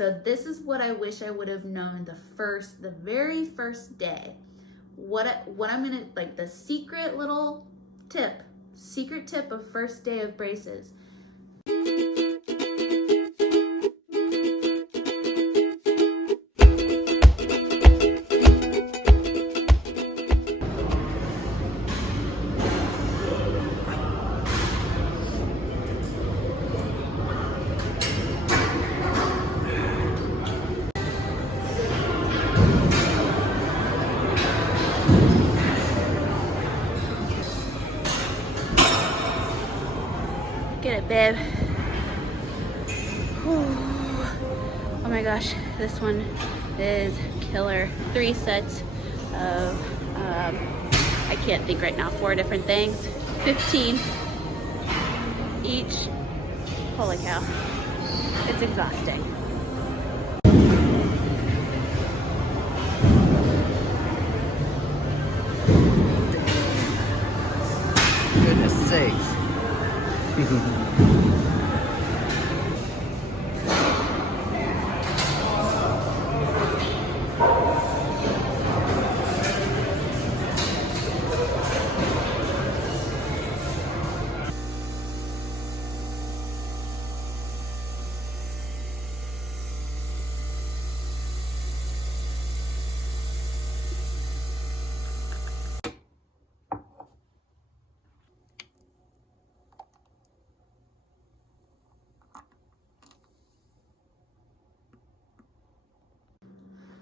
So this is what I wish I would have known the very first day. What I'm gonna, like, the secret tip of first day of braces. Get it, babe. Oh my gosh, this one is killer. 3 sets of, I can't think right now, 4 different things. 15 each. Holy cow. It's exhausting. Goodness sakes.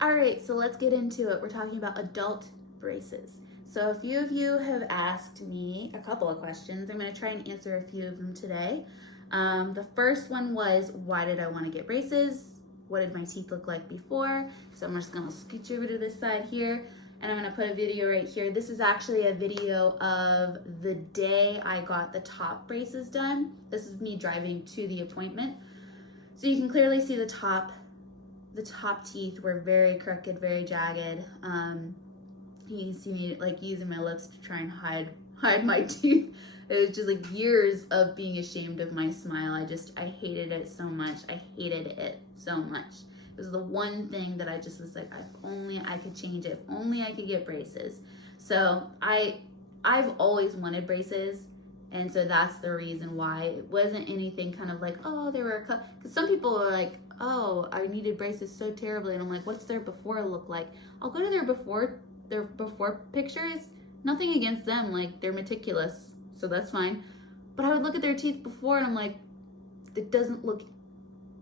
All right, so let's get into it. We're talking about adult braces. So a few of you have asked me a couple of questions. I'm going to try and answer a few of them today. The first one was, why did I want to get braces? What did my teeth look like before? So I'm just going to scooch over to this side here, and I'm going to put a video right here. This is actually a video of the day I got the top braces done. This is me driving to the appointment. So you can clearly see the top teeth were very crooked, very jagged. You can see me like using my lips to try and hide my teeth. It was just like years of being ashamed of my smile. I hated it so much. I hated it so much. It was the one thing that I just was like, if only I could change it, if only I could get braces. So I've always wanted braces. And so that's the reason why. It wasn't anything kind of like, oh, there were because some people are like, oh, I needed braces so terribly. And I'm like, what's their before look like? I'll go to their before pictures. Nothing against them, like, they're meticulous, so that's fine. But I would look at their teeth before and I'm like, it doesn't look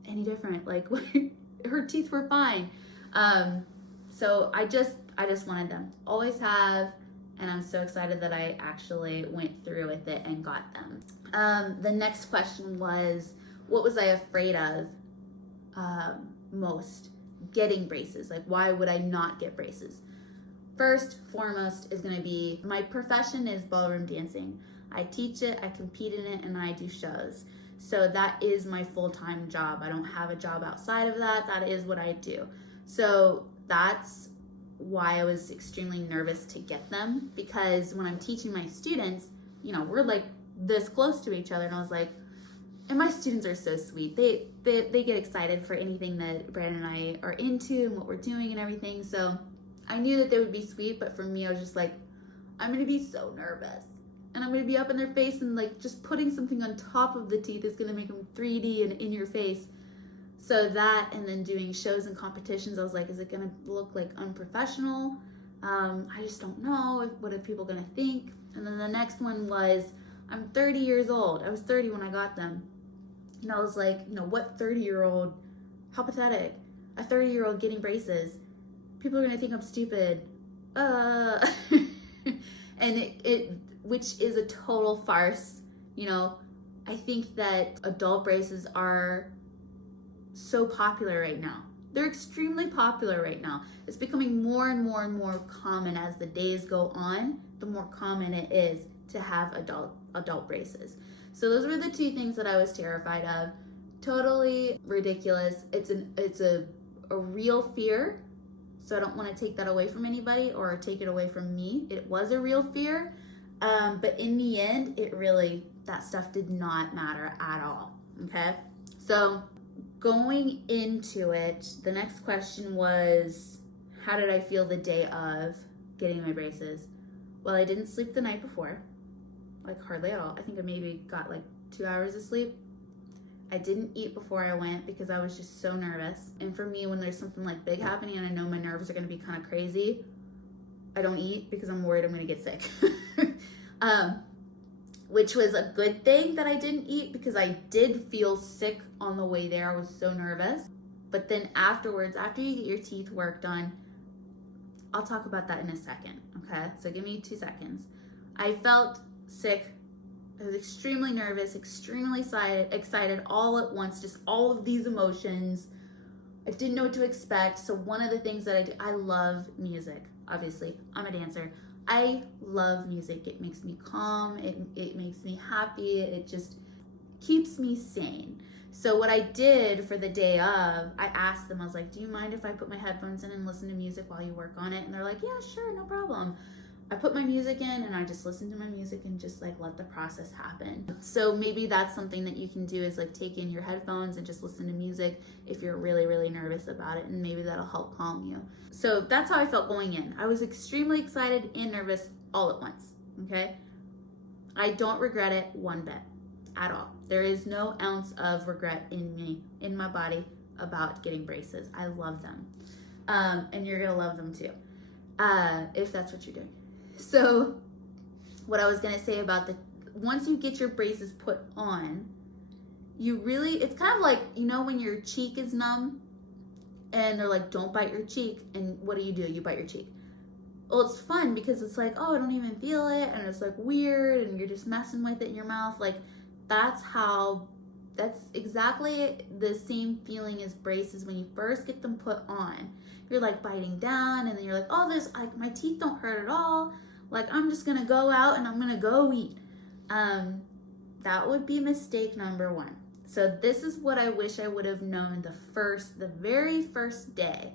any different. Like, her teeth were fine. So I just wanted them. Always have. And I'm so excited that I actually went through with it and got them. The next question was, what was I afraid of most getting braces? Like, why would I not get braces? First, foremost is gonna be, my profession is ballroom dancing. I teach it, I compete in it, and I do shows. So that is my full-time job. I don't have a job outside of that. That is what I do. So that's why I was extremely nervous to get them, because when I'm teaching my students, you know, we're like this close to each other, and I was like, and my students are so sweet. They get excited for anything that Brandon and I are into and what we're doing and everything. So I knew that they would be sweet, but for me, I was just like, I'm gonna be so nervous, and I'm gonna be up in their face, and like just putting something on top of the teeth is gonna make them 3D and in your face. So that, and then doing shows and competitions, I was like, is it gonna look like unprofessional? I just don't know. What are people gonna think? And then the next one was, I'm 30 years old. I was 30 when I got them. And I was like, you know, what 30-year-old, how pathetic. A 30-year-old getting braces. People are gonna think I'm stupid. And it which is a total farce. You know, I think that adult braces are so popular right now. They're extremely popular right now. It's becoming more and more and more common as the days go on. The more common it is to have adult braces. So those were the two things that I was terrified of. Totally ridiculous. It's a real fear. So I don't want to take that away from anybody or take it away from me. It was a real fear. But in the end, that stuff did not matter at all. Okay. So going into it, the next question was, how did I feel the day of getting my braces? Well, I didn't sleep the night before, like hardly at all. I think I maybe got like 2 hours of sleep. I didn't eat before I went because I was just so nervous. And for me, when there's something like big happening and I know my nerves are gonna be kind of crazy, I don't eat because I'm worried I'm gonna get sick. Which was a good thing that I didn't eat because I did feel sick on the way there. I was so nervous. But then afterwards, after you get your teeth worked on, I'll talk about that in a second, okay? So give me 2 seconds. I felt sick. I was extremely nervous, extremely excited all at once, just all of these emotions. I didn't know what to expect. So one of the things that I do, I love music, obviously. I'm a dancer. I love music. It makes me calm. It makes me happy. It just keeps me sane. So what I did for the day of, I asked them, I was like, do you mind if I put my headphones in and listen to music while you work on it? And they're like, yeah, sure, no problem. I put my music in and I just listen to my music and just like let the process happen. So maybe that's something that you can do, is like take in your headphones and just listen to music if you're really, really nervous about it, and maybe that'll help calm you. So that's how I felt going in. I was extremely excited and nervous all at once, okay? I don't regret it one bit at all. There is no ounce of regret in me, in my body, about getting braces. I love them. And you're gonna love them too, if that's what you're doing. So what I was gonna say about once you get your braces put on, it's kind of like, you know, when your cheek is numb and they're like, don't bite your cheek. And what do? You bite your cheek. Well, it's fun because it's like, oh, I don't even feel it. And it's like weird and you're just messing with it in your mouth. Like that's exactly the same feeling as braces when you first get them put on. You're like biting down and then you're like, oh, my teeth don't hurt at all. Like, I'm just gonna go out and I'm gonna go eat. That would be mistake number 1. So this is what I wish I would have known the very first day.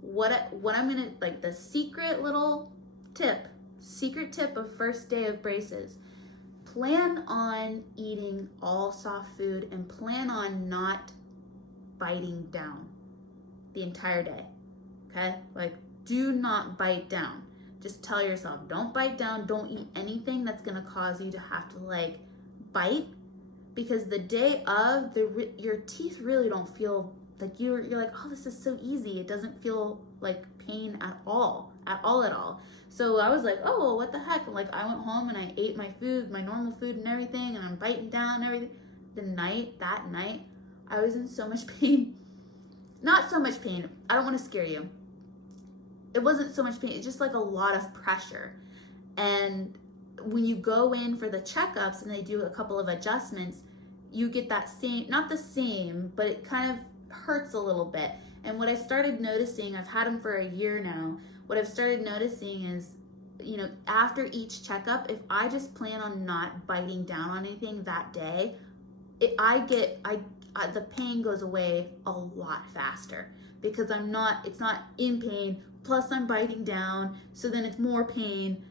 What I'm gonna, like the secret tip of first day of braces. Plan on eating all soft food and plan on not biting down the entire day, okay? Like, do not bite down. Just tell yourself, don't bite down, don't eat anything that's gonna cause you to have to like bite, because the day of, your teeth really don't feel like you're like, oh, this is so easy. It doesn't feel like pain at all. So I was like, oh, well, what the heck? Like I went home and I ate my food, my normal food and everything, and I'm biting down and everything. That night, I was in so much pain. Not so much pain. I don't want to scare you. It wasn't so much pain. It's just like a lot of pressure. And when you go in for the checkups and they do a couple of adjustments, you get that same, not the same, but it kind of hurts a little bit. And what I started noticing, I've had them for a year now, what I've started noticing is, you know, after each checkup, if I just plan on not biting down on anything that day, the pain goes away a lot faster because it's not in pain, plus I'm biting down, so then it's more pain.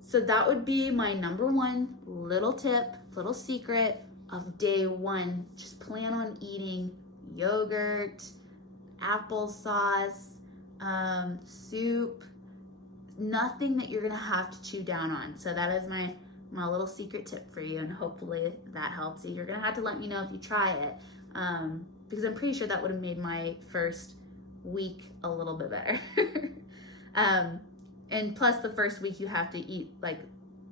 So that would be my number 1 little tip, little secret of day 1. Just plan on eating yogurt, applesauce, soup, nothing that you're gonna have to chew down on. So that is my little secret tip for you, and hopefully that helps you. You're gonna have to let me know if you try it, because I'm pretty sure that would have made my first week a little bit better. And plus the first week you have to eat like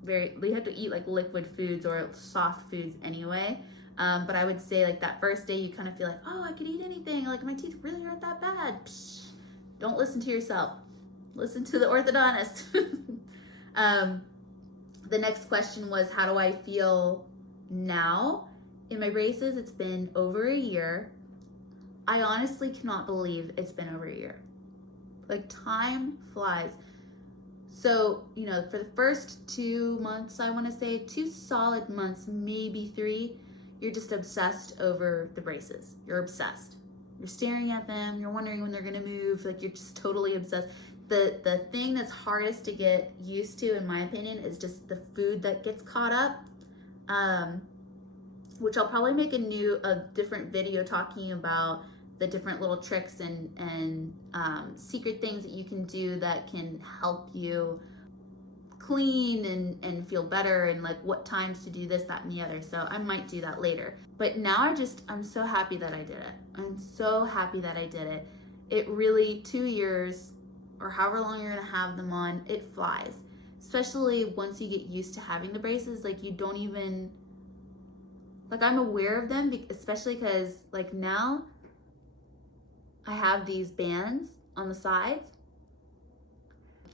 liquid foods or soft foods anyway. But I would say like that first day you kind of feel like, oh, I could eat anything. Like my teeth really aren't that bad. Psh, don't listen to yourself. Listen to the orthodontist. The next question was, how do I feel now in my braces? It's been over a year. I honestly cannot believe it's been over a year. Like time flies. So, you know, for the first 2 months, I want to say 2 solid months, maybe 3, you're just obsessed over the braces. You're obsessed. You're staring at them. You're wondering when they're going to move. Like you're just totally obsessed. The thing that's hardest to get used to, in my opinion, is just the food that gets caught up, which I'll probably make a different video talking about the different little tricks and secret things that you can do that can help you clean and feel better, and like what times to do this, that, and the other. So I might do that later. But now I'm so happy that I did it. I'm so happy that I did it. It really, 2 years or however long you're gonna have them on, it flies. Especially once you get used to having the braces, like you don't even, like I'm aware of them, especially because like now I have these bands on the sides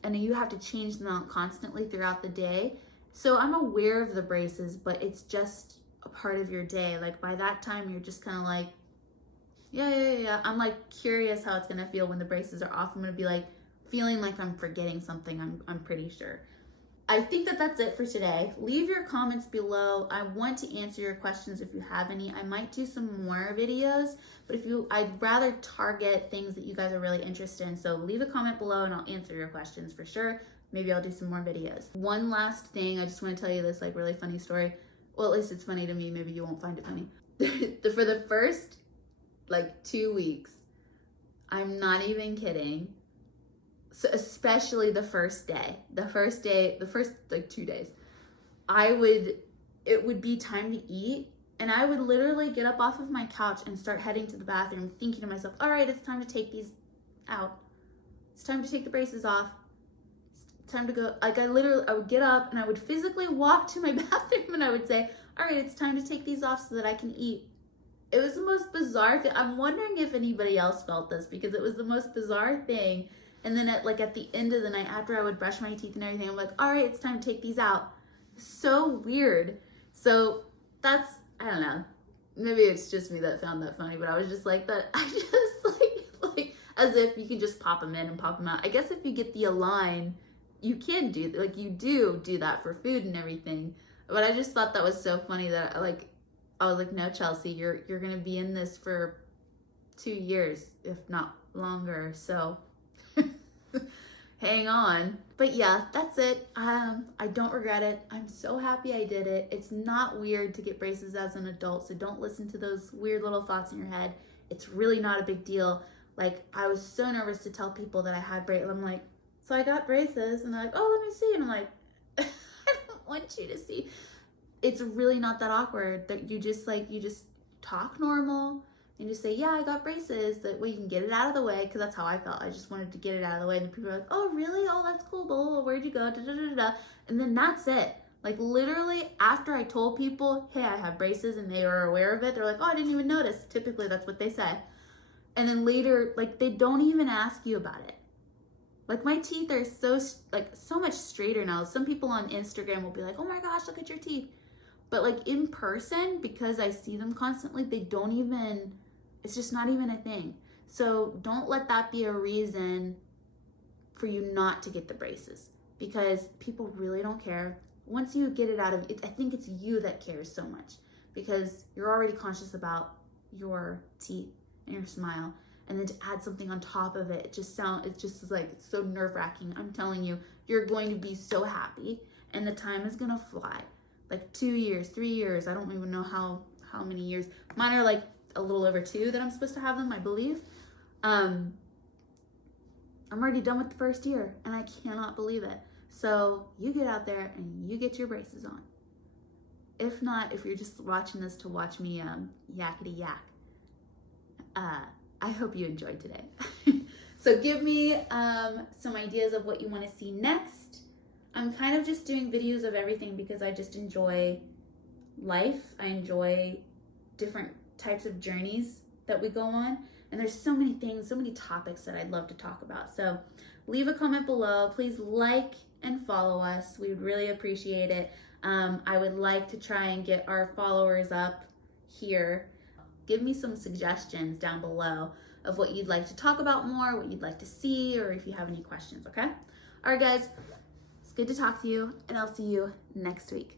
and you have to change them out constantly throughout the day. So I'm aware of the braces, but it's just a part of your day. Like by that time, you're just kind of like, yeah. I'm like curious how it's gonna feel when the braces are off. I'm gonna be like feeling like I'm forgetting something, I'm pretty sure. I think that's it for today. Leave your comments below. I want to answer your questions if you have any. I might do some more videos, but I'd rather target things that you guys are really interested in. So leave a comment below and I'll answer your questions for sure. Maybe I'll do some more videos. One last thing, I just want to tell you this like really funny story. Well, at least it's funny to me. Maybe you won't find it funny. For the first like 2 weeks, I'm not even kidding. So especially the first like 2 days, it would be time to eat, and I would literally get up off of my couch and start heading to the bathroom thinking to myself, all right, it's time to take these out. It's time to take the braces off. It's time to go. Like I would get up and I would physically walk to my bathroom and I would say, all right, it's time to take these off so that I can eat. It was the most bizarre thing. I'm wondering if anybody else felt this, because it was the most bizarre thing. And then at the end of the night, after I would brush my teeth and everything, I'm like, all right, it's time to take these out. So weird. So I don't know. Maybe it's just me that found that funny, but I was just like that. I just like as if you can just pop them in and pop them out. I guess if you get the Align, you can do, like you do that for food and everything. But I just thought that was so funny that I was like, no, Chelsea, you're going to be in this for 2 years, if not longer. So hang on. But yeah, that's it. I don't regret it. I'm so happy I did it. It's not weird to get braces as an adult, so don't listen to those weird little thoughts in your head. It's really not a big deal. Like, I was so nervous to tell people that I had braces. I'm like, so I got braces, and they're like, oh, let me see. And I'm like, I don't want you to see. It's really not that awkward. That you just talk normal and just say, yeah, I got braces. That way you can get it out of the way, because that's how I felt. I just wanted to get it out of the way. And people are like, oh, really? Oh, that's cool. Blah, blah, blah. Where'd you go? Da, da, da, da. And then that's it. Like, literally, after I told people, hey, I have braces, and they were aware of it, they're like, oh, I didn't even notice. Typically, that's what they say. And then later, like, they don't even ask you about it. Like, my teeth are so much straighter now. Some people on Instagram will be like, oh my gosh, look at your teeth. But like in person, because I see them constantly, they don't even, it's just not even a thing. So don't let that be a reason for you not to get the braces, because people really don't care. Once you get it out of it, I think it's you that cares so much, because you're already conscious about your teeth and your smile. And then to add something on top of it, it's so nerve-wracking. I'm telling you, you're going to be so happy, and the time is gonna fly. Like 2 years, 3 years, I don't even know how many years. Mine are like a little over 2 that I'm supposed to have them, I believe. I'm already done with the first year, and I cannot believe it. So you get out there and you get your braces on. If not, if you're just watching this to watch me yakety yak, I hope you enjoyed today. So give me some ideas of what you want to see next. I'm kind of just doing videos of everything because I just enjoy life. I enjoy different types of journeys that we go on. And there's so many things, so many topics that I'd love to talk about. So leave a comment below. Please like and follow us. We would really appreciate it. I would like to try and get our followers up here. Give me some suggestions down below of what you'd like to talk about more, what you'd like to see, or if you have any questions, okay? All right, guys. It's good to talk to you, and I'll see you next week.